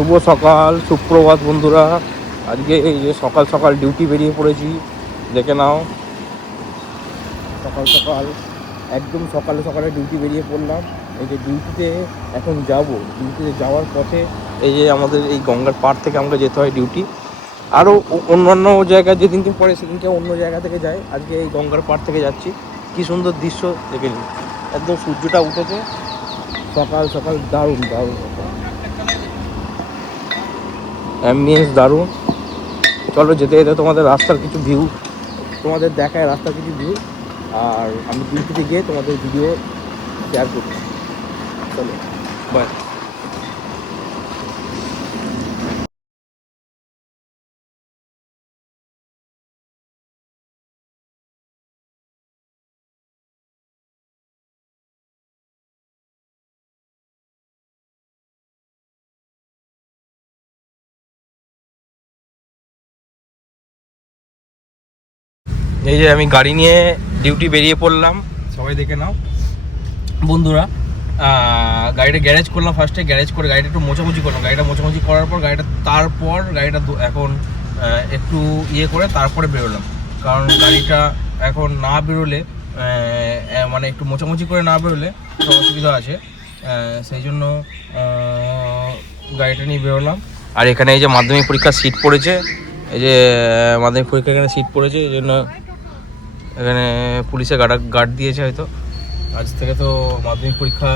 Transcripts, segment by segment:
শুভ সকাল, সুপ্রভাত বন্ধুরা। আজকে এই যে সকাল সকাল ডিউটি বেরিয়ে পড়েছি, দেখে নাও। সকাল সকাল একদম সকালে সকালে ডিউটি বেরিয়ে পড়লাম। এই যে ডিউটিতে এখন যাব, ডিউটিতে যাওয়ার পথে এই যে আমাদের এই গঙ্গার পাড় থেকে আমাকে যেতে হয় ডিউটি। আরও অন্যান্য জায়গায় যেদিনকে পরে সেদিনকে অন্য জায়গা থেকে যাই, আজকে এই গঙ্গার পাড় থেকে যাচ্ছি। কী সুন্দর দৃশ্য দেখে নিই, একদম সূর্যটা উঠেছে সকাল সকাল, দারুণ দারুণ অ্যাম্বিয়েন্স, দারুণ। চলো যেতে যেতে তোমাদের রাস্তার কিছু ভিউ তোমাদের দেখায়, রাস্তার কিছু ভিউ, আর আমি ডিউটিতে গিয়ে তোমাদের ভিডিও শেয়ার করছি। চলো বাই। এই যে আমি গাড়ি নিয়ে ডিউটি বেরিয়ে পড়লাম, সবাই দেখে নাও বন্ধুরা। গাড়িটা গ্যারেজ করলাম, ফার্স্টে গ্যারেজ করে গাড়িটা একটু মোছামুছি করলাম। গাড়িটা মোছামুছি করার পর গাড়িটা এখন একটু ইয়ে করে তারপরে বেরোলাম। কারণ গাড়িটা এখন না বেরোলে, মানে একটু মোছামুছি করে না বেরোলে একটু অসুবিধা আছে, সেই জন্য গাড়িটা নিয়ে বেরোলাম। আর এখানে এই যে মাধ্যমিক পরীক্ষার সিট পড়েছে, এই যে মাধ্যমিক পরীক্ষা এখানে সিট পড়েছে, এই জন্য এখানে পুলিশে গার্ড দিয়েছে। হয়তো আজ থেকে তো মাধ্যমিক পরীক্ষা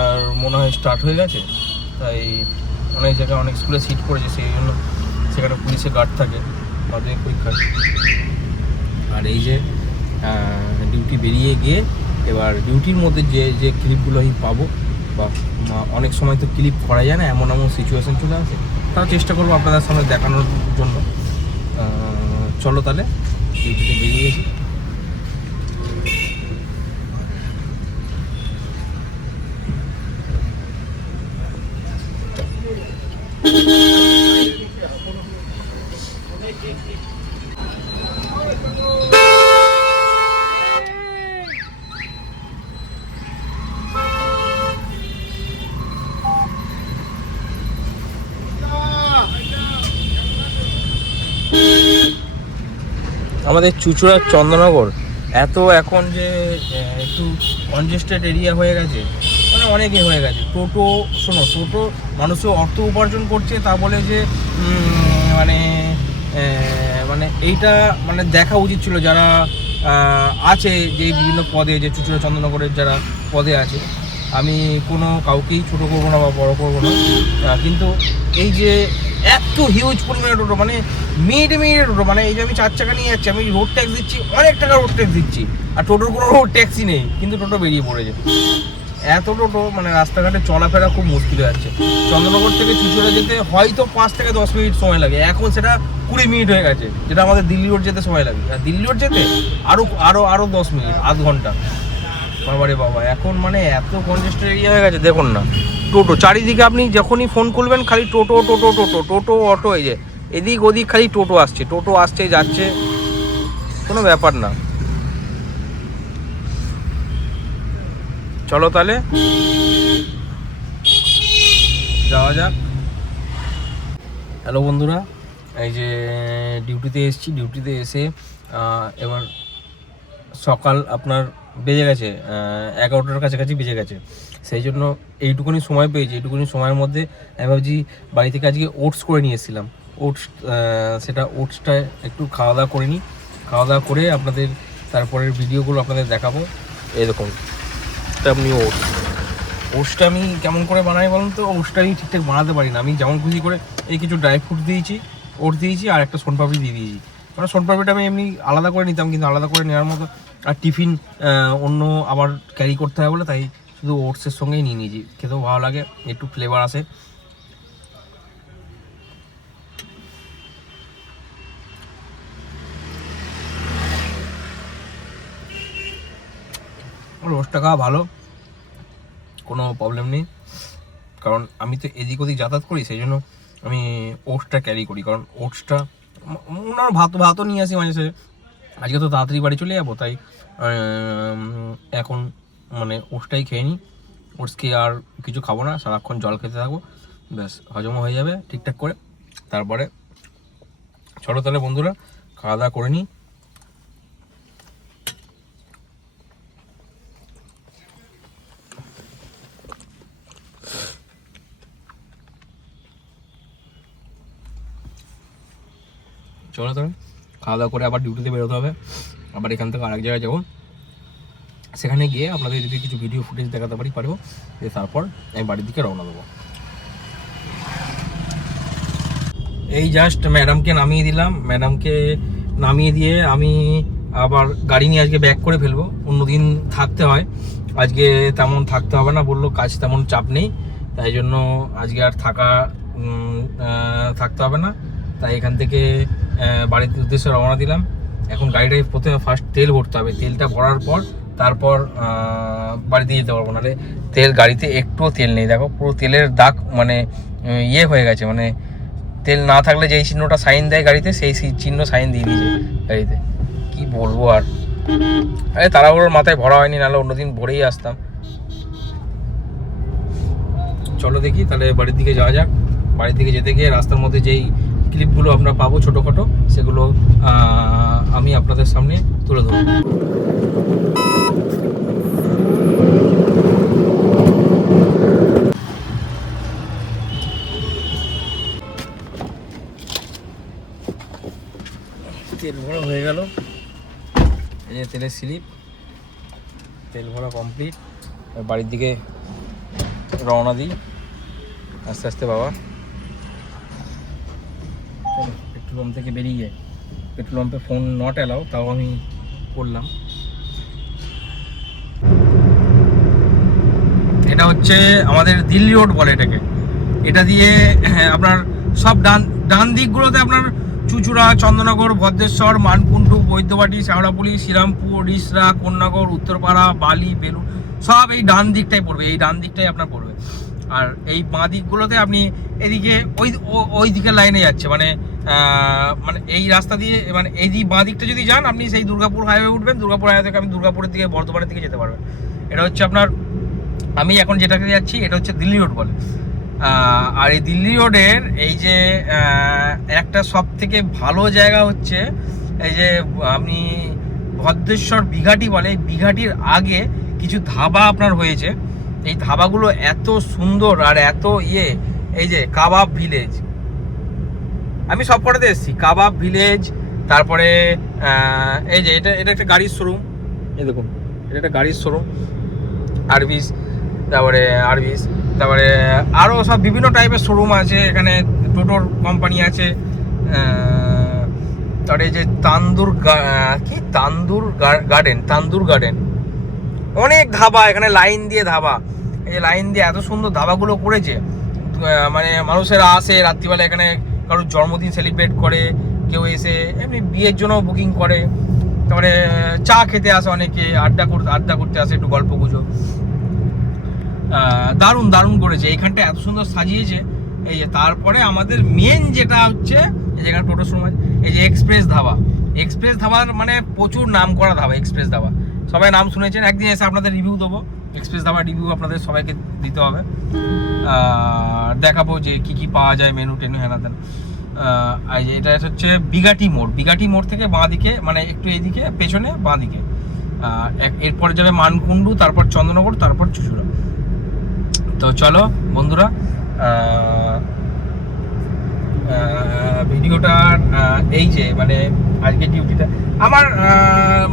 আর মনে হয় স্টার্ট হয়ে গেছে, তাই অনেক জায়গায় অনেক স্কুলে সিট পড়েছে, সেই জন্য সেখানে পুলিশে গার্ড থাকে মাধ্যমিক পরীক্ষার। আর এই যে ডিউটি বেরিয়ে গিয়ে এবার ডিউটির মধ্যে যে যে ক্লিপগুলো আমি পাবো, বা অনেক সময় তো ক্লিপ করা যায় না, এমন এমন সিচুয়েশান চলে আসে, তাও চেষ্টা করবো আপনাদের সামনে দেখানোর জন্য। চলো তাহলে ডিউটিতে বেরিয়ে গেছি। আমাদের চুঁচুড়ার চন্দননগর এত এখন যে একটু কনজেস্টেড এরিয়া হয়ে গেছে, মানে অনেকে হয়ে গেছে। টোটো, শোনো, টোটো মানুষও অর্থ উপার্জন করছে, তা বলে যে মানে মানে এইটা মানে দেখা উচিত ছিল যারা আছে, যে বিভিন্ন পদে, যে চুঁচুড়া চন্দননগরের যারা পদে আছে। আমি কোনো কাউকেই ছোটো করবো না বা বড়ো করবো না, কিন্তু এই যে এত হিউজ পরিমাণে টোটো, মানে মিনিটে টোটো, মানে এই যে আমি 4 চাকা নিয়ে যাচ্ছি, আমি রোড ট্যাক্স দিচ্ছি, অনেক টাকা রোড ট্যাক্স দিচ্ছি, আর টোটোর কোনো রোড ট্যাক্সই নেই, কিন্তু টোটো বেরিয়ে পড়েছে। এত টোটো, মানে রাস্তাঘাটে চলাফেরা খুব মুশকিল হয়ে যাচ্ছে। চন্দননগর থেকে চুঁচুড়া যেতে হয়তো 5 থেকে 10 মিনিট সময় লাগে, এখন সেটা 20 মিনিট হয়ে গেছে, যেটা আমাদের দিল্লি রোড যেতে সময় লাগে। আর দিল্লি রোড যেতে আরও 10 মিনিট, আধ ঘন্টা। বাবারে বাবা, এখন মানে এত কনজেস্টেড এরিয়া হয়ে গেছে, দেখুন না। টোটো চারিদিকে, আপনি যখনই ফোন করবেন খালি টোটো টোটো টোটো টোটো অটো, এই যে এদিক ওদিক খালি টোটো আসছে যাচ্ছে, কোনো ব্যাপার না। চলো তাহলে যাওয়া যাক। হ্যালো বন্ধুরা, এই যে ডিউটিতে এসেছি, ডিউটিতে এসে এবার সকাল আপনার বেজে গেছে 11টার কাছাকাছি বেজে গেছে, সেই জন্য এইটুকুনি সময় পেয়েছি। এইটুকুনি সময়ের মধ্যে আমি ভাবছি বাড়ি থেকে আজকে ওটস করে নিয়ে এসেছিলাম, সেটা ওটসটা একটু খাওয়া দাওয়া করে নিই। খাওয়া দাওয়া করে আপনাদের তারপরের ভিডিওগুলো আপনাদের দেখাবো। এরকম আপনি ওটসটা আমি কেমন করে বানাই বলুন তো? ওটসটা আমি ঠিকঠাক বানাতে পারি না, আমি যেমন খুশি করে এই কিছু ড্রাই ফ্রুট দিয়েছি, ওটস দিয়েছি, আর একটা সোনপাপড়ি দিয়ে দিয়েছি। মানে সোনপাপড়িটা আমি এমনি আলাদা করে নিতাম, কিন্তু আলাদা করে নেওয়ার মতো আর টিফিন অন্য আবার ক্যারি করতে হয় বলে, তাই শুধু ওটসের সঙ্গেই নিয়ে নিয়েছি। খেতেও ভালো লাগে, একটু ফ্লেভার আসে। ওটসটা খাওয়া ভালো, কোনো প্রবলেম নেই। কারণ আমি তো এদিক ওদিক যাতায়াত করি, সেই জন্য আমি ওটসটা ক্যারি করি। কারণ ওটসটা ওনার ভাতও নিয়ে আসি মাঝে সাঝে। আজকে তো তাড়াতাড়ি বাড়ি চলে যাবো, তাই এখন মানে ওটসটাই খেয়ে নিই। ওটস খেয়ে আর কিছু খাবো না, সারাক্ষণ জল খেতে থাকবো, ব্যাস হজম হয়ে যাবে ঠিকঠাক করে। তারপরে চলো তাহলে বন্ধুরা খাওয়া দাওয়া করে নিই। চলো তাহলে খাওয়া দাওয়া করে আবার ডিউটিতে বেরোতে হবে, আবার এখান থেকে আরেক জায়গায় যাবো, সেখানে গিয়ে আপনাদের যদি কিছু ভিডিও ফুটেজ দেখাতে পারবো, যে তারপর আমি বাড়ির দিকে রওনা দেবো। এই জাস্ট ম্যাডামকে নামিয়ে দিলাম, ম্যাডামকে নামিয়ে দিয়ে আমি আবার গাড়ি নিয়ে আজকে ব্যাক করে ফেলবো। অন্যদিন থাকতে হয়, আজকে তেমন থাকতে হবে না, বললো কাজ তেমন চাপ নেই, তাই জন্য আজকে আর থাকতে হবে না। তাই এখান থেকে বাড়ির উদ্দেশ্যে রওনা দিলাম। এখন গাড়িটাই প্রথমে ফার্স্ট তেল ভরতে হবে, তেলটা ভরার পর তারপর বাড়িতে যেতে পারবো। নাহলে গাড়িতে একটুও তেল নেই, দেখো পুরো তেলের দাগ মানে ইয়ে হয়ে গেছে, মানে তেল না থাকলে যেই চিহ্নটা সাইন দেয় গাড়িতে, সেই চিহ্ন সাইন দিয়ে দিয়েছে গাড়িতে। কি বলবো আর, আরে তাড়াহুড়োর মাথায় ভরা হয়নি, নাহলে অন্যদিন ভরেই আসতাম। চলো দেখি তাহলে বাড়ির দিকে যাওয়া যাক। বাড়ির দিকে যেতে গিয়ে রাস্তার মধ্যে যেই ক্লিপগুলো আমরা পাবো ছোটোখাটো, সেগুলো আমি আপনাদের সামনে তুলে ধরবো। তেল ভরা হয়ে গেল, এই যে তেলের স্লিপ, তেল ভরা কমপ্লিট। বাড়ির দিকে রওনা দিই আস্তে আস্তে। বাবা চলো পেট্রোল পাম্প থেকে বেরিয়ে যায়, পেট্রোল পাম্পে ফোন নট অ্যালাউ, তাও আমি করলাম। এটা হচ্ছে আমাদের দিল্লি রোড বলে এটাকে। এটা দিয়ে আপনার সব ডান দিকগুলোতে আপনার চুঁচুড়া, চন্দননগর, ভদ্রেশ্বর, মানকুণ্ডু, বৈদ্যবাটি, শেওড়াফুলি, শ্রীরামপুর, রিসরা, কোন্নগর, উত্তরপাড়া, বালি, বেলুর, সব এই ডান দিকটাই পড়বে, এই ডান দিকটাই আপনার পড়বে। আর এই বাঁ দিকগুলোতে আপনি এদিকে ওই দিকের লাইনে যাচ্ছে, মানে এই রাস্তা দিয়ে, মানে এই বাঁ দিকটা যদি যান আপনি সেই দুর্গাপুর হাইওয়ে উঠবেন, দুর্গাপুর হাইওয়ে থেকে আপনি দুর্গাপুরের দিকে, বর্ধমানের দিকে যেতে পারবেন। এটা হচ্ছে আপনার, আমি এখন যেটাকে যাচ্ছি এটা হচ্ছে দিল্লি রোড বলে। আর এই দিল্লি রোডের এই যে একটা সব থেকে ভালো জায়গা হচ্ছে এই যে আপনি ভদ্রেশ্বর বিঘাটি বলে, বিঘাটির আগে কিছু ধাবা আপনার হয়েছে। এই ধাবাগুলো এত সুন্দর আর এত এই যে কাবাব ভিলেজ, আমি সব কটাতে এসেছি, কাবাব ভিলেজ, তারপরে এই যে এটা একটা গাড়ির শোরুম, এই দেখুন এটা একটা গাড়ির শোরুম, আরবিস, তারপরে আরও সব বিভিন্ন টাইপের শোরুম আছে এখানে, টোটোর কোম্পানি আছে। তারপরে এই যে তান্দুর গার্ডেন, অনেক ধাবা এখানে, লাইন দিয়ে ধাবা, এই যে লাইন দিয়ে এত সুন্দর ধাবাগুলো করেছে, মানে মানুষেরা আসে রাত্রিবেলা এখানে, কারোর জন্মদিন সেলিব্রেট করে, কেউ এসে এমনি বিয়ের জন্য বুকিং করে, তারপরে চা খেতে আসে অনেকে, আড্ডা করতে আসে, একটু গল্প গুজব। দারুণ করেছে এইখানটা, এত সুন্দর সাজিয়েছে। এই যে তারপরে আমাদের মেন যেটা হচ্ছে এই যেখানে টোটো শোরুম আছে, এই যে এক্সপ্রেস ধাবার মানে প্রচুর নাম করা ধাবা এক্সপ্রেস ধাবা, সবাই নাম শুনেছেন। একদিন এসে আপনাদের রিভিউ দেবো, এক্সপ্রেস ধাবার রিভিউ আপনাদের সবাইকে দিতে হবে, দেখাবো যে কি পাওয়া যায়, মেনু টেনু হেনা দেন। আর এটা হচ্ছে বিঘাটি মোড় থেকে বাঁ দিকে, মানে একটু এইদিকে পেছনে বাঁ দিকে, এরপরে যাবে মানকুণ্ডু, তারপর চন্দননগর, তারপর চুঁচুড়া। তো চলো বন্ধুরা, ভিডিওটার এই যে মানে আজকে ডিউটিটা আমার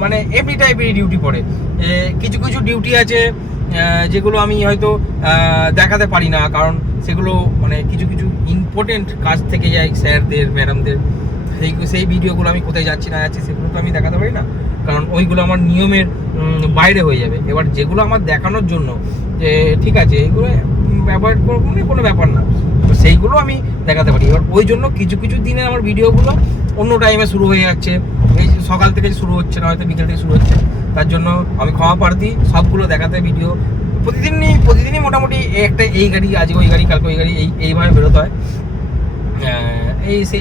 মানে এভরি টাইপের ডিউটি পড়ে, কিছু ডিউটি আছে যেগুলো আমি হয়তো দেখাতে পারি না, কারণ সেগুলো মানে কিছু ইম্পর্টেন্ট কাজ থেকে যায় স্যারদের, ম্যাডামদের, সেই ভিডিওগুলো আমি কোথায় যাচ্ছি না যাচ্ছি সেগুলো তো আমি দেখাতে পারি না, কারণ ওইগুলো আমার নিয়মের বাইরে হয়ে যাবে। এবার যেগুলো আমার দেখানোর জন্য যে ঠিক আছে এইগুলো অ্যাভয়েড করবো, মানে কোনো ব্যাপার না, সেইগুলো আমি দেখাতে পারি। এবার ওই জন্য কিছু দিনে আমার ভিডিওগুলো অন্য টাইমে শুরু হয়ে যাচ্ছে, এই সকাল থেকে শুরু হচ্ছে না, হয়তো বিকেল থেকে শুরু হচ্ছে, তার জন্য আমি ক্ষমা প্রার্থী। সবগুলো দেখাতে ভিডিও প্রতিদিনই মোটামুটি একটা, এই গাড়ি আজকে ওই গাড়ি, কালকে ওই গাড়ি, এইভাবে বেরোতে হয়।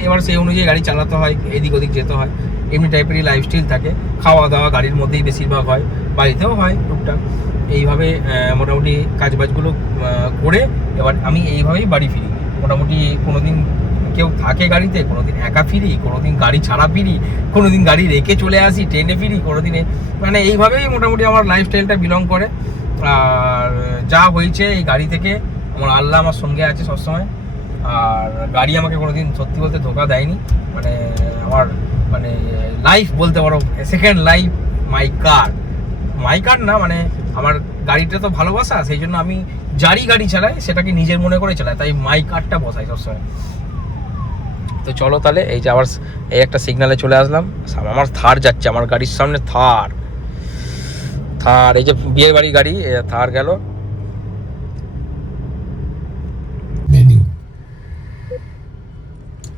এবার সেই অনুযায়ী গাড়ি চালাতে হয়, এদিক ওদিক যেতে হয়, এমনি টাইপেরই লাইফস্টাইল থাকে। খাওয়া দাওয়া গাড়ির মধ্যেই বেশিরভাগ হয়, বাড়িতেও হয় টুকটাক। এইভাবে মোটামুটি কাজবাজগুলো করে এবার আমি এইভাবেই বাড়ি ফিরি। মোটামুটি কোনোদিন কেউ থাকে গাড়িতে, কোনোদিন একা ফিরি, কোনোদিন গাড়ি ছাড়া ফিরি, কোনোদিন গাড়ি রেখে চলে আসি, ট্রেনে ফিরি কোনোদিনে, মানে এইভাবেই মোটামুটি আমার লাইফস্টাইলটা বিলং করে। আর যা হয়েছে এই গাড়ি থেকে, আমার আল্লাহ আমার সঙ্গে আছে সবসময়। আর গাড়ি আমাকে কোনোদিন সত্যি বলতে ধোকা দেয়নি, মানে আমার মানে লাইফ বলতে পারো, সেকেন্ড লাইফ মাই কার না, মানে আমার গাড়িটা তো ভালোবাসা, সেই জন্য আমি যারই গাড়ি চালাই সেটাকে নিজের মনে করে চালাই, তাই মাই কারটা বসাই সবসময়। তো চলো তাহলে, এই যে আবার এই একটা সিগনালে চলে আসলাম, আমার থার যাচ্ছে, আমার গাড়ির সামনে থার, এই যে বিয়ের বাড়ি গাড়ি, থার গেল।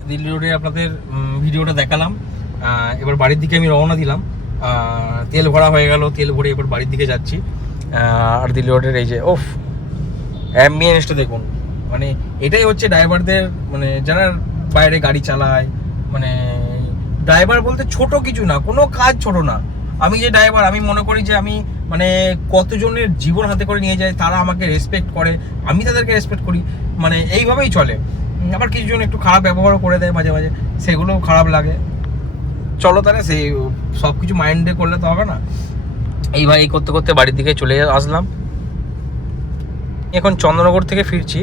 দিল্লি রোডে আপনাদের ভিডিওটা দেখালাম। এবার বাড়ির দিকে আমি রওনা দিলাম, তেল ভরা হয়ে গেল, তেল ভরে এবার বাড়ির দিকে যাচ্ছি। আর দিল্লি রোডের এই যে অ্যাম্বিয়েন্সটা দেখুন, মানে এটাই হচ্ছে ড্রাইভারদের, মানে যারা বাইরে গাড়ি চালায়, মানে ড্রাইভার বলতে ছোট কিছু না, কোনো কাজ ছোট না। আমি যে ড্রাইভার, আমি মনে করি যে আমি মানে কতজনের জীবন হাতে করে নিয়ে যায়, তারা আমাকে রেসপেক্ট করে, আমি তাদেরকে রেসপেক্ট করি, মানে এইভাবেই চলে। আবার কিছুজন একটু খারাপ ব্যবহারও করে দেয় মাঝে মাঝে, সেগুলোও খারাপ লাগে। চলো তাহলে, সেই সব কিছু মাইন্ডে করলে তো হবে না। এইভাবে এই করতে করতে বাড়ির দিকে চলে আসলাম। এখন চন্দননগর থেকে ফিরছি।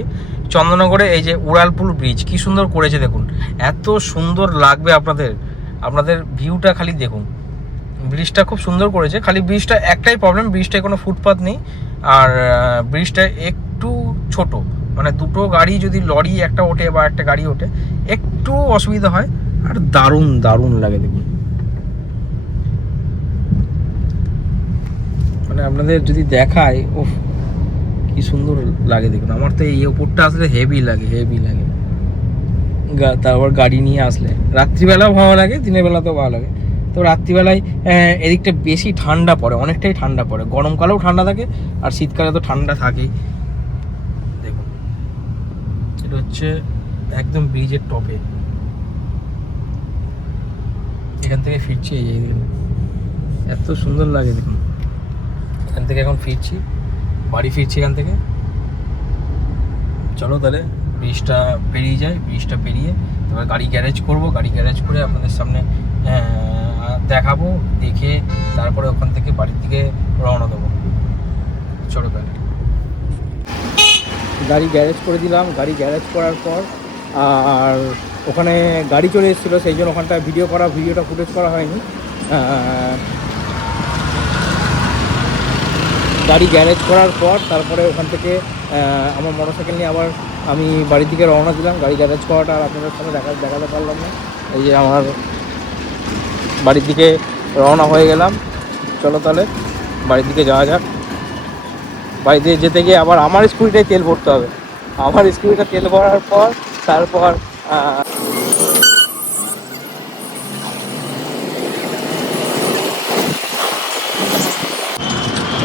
চন্দননগরে এই যে উড়ালপুল ব্রিজ কি সুন্দর করেছে দেখুন, এত সুন্দর লাগবে আপনাদের ভিউটা খালি দেখুন। ব্রিজটা খুব সুন্দর করেছে, খালি ব্রিজটা একটাই প্রবলেম, ব্রিজটায় কোনো ফুটপাথ নেই, আর ব্রিজটা একটু ছোট, মানে দুটো গাড়ি যদি লরি একটা ওঠে বা একটা গাড়ি ওঠে একটু অসুবিধা হয়। আর দারুণ লাগে দেখুন, মানে আপনাদের যদি দেখায়, ওহ কি সুন্দর লাগে দেখুন। আমার তো এই ওপরটা আসলে হেভি লাগে। তারপর গাড়ি নিয়ে আসলে রাত্রিবেলাও ভালো লাগে, দিনের বেলাতেও ভালো লাগে। তো রাত্রিবেলায় এদিকটা বেশি ঠান্ডা পড়ে, অনেকটাই ঠান্ডা পড়ে, গরমকালেও ঠান্ডা থাকে আর শীতকালে তো ঠান্ডা থাকেই। দেখুন এটা হচ্ছে একদম ব্রিজের টপে, এখান থেকে ফিরছি, এই দেখুন এত সুন্দর লাগে দেখুন। এখান থেকে এখন বাড়ি ফিরছি এখান থেকে। চলো তাহলে ব্রিজটা পেরিয়ে যাই, ব্রিজটা পেরিয়ে তারপর গাড়ি গ্যারেজ করবো, গাড়ি গ্যারেজ করে আপনাদের সামনে দেখাবো, দেখে তারপরে ওখান থেকে বাড়ির দিকে রওনা দেবো। চলো তাহলে, গাড়ি গ্যারেজ করে দিলাম। গাড়ি গ্যারেজ করার পর আর ওখানে গাড়ি চলে এসেছিলো, সেই জন্য ওখানটা ভিডিওটা ফুটেজ করা হয়নি। গাড়ি গ্যারেজ করার পর তারপরে ওখান থেকে আমার মোটরসাইকেল নিয়ে আবার আমি বাড়ির দিকে রওনা দিলাম। গাড়ি গ্যারেজ করাটা আর আপনাদের সামনে দেখাতে পারলাম না। এই যে আমার বাড়ির দিকে রওনা হয়ে গেলাম। চলো তাহলে বাড়ির দিকে যাওয়া যাক। বাড়িতে যেতে গিয়ে আবার আমার স্কুটিটাই তেল ভরতে হবে। আমার স্কুটিটা তেল ভরার পর তারপর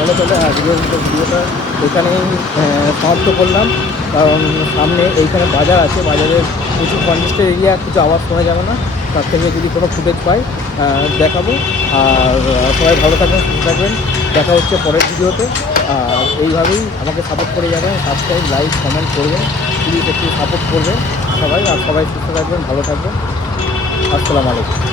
চলে ভিডিওটা এখানেই সমাপ্ত করলাম, কারণ সামনে এইখানে বাজার আছে, বাজারের প্রচুর কনজেস্টেড এরিয়া, কিছু আওয়াজ শোনা যাবে না, তার থেকে যদি কোনো ফুটেজ পাই দেখাবো। আর সবাই ভালো থাকবেন, সুস্থ থাকবেন, দেখা হচ্ছে পরের ভিডিওতে। আর এইভাবেই আমাকে সাপোর্ট করে যাবেন, সাবস্ক্রাইব, লাইক, কমেন্ট করবেন, প্লিজ একটু সাপোর্ট করবেন সবাই। আর সবাই সুস্থ থাকবেন, ভালো থাকবেন। আসসালামু আলাইকুম।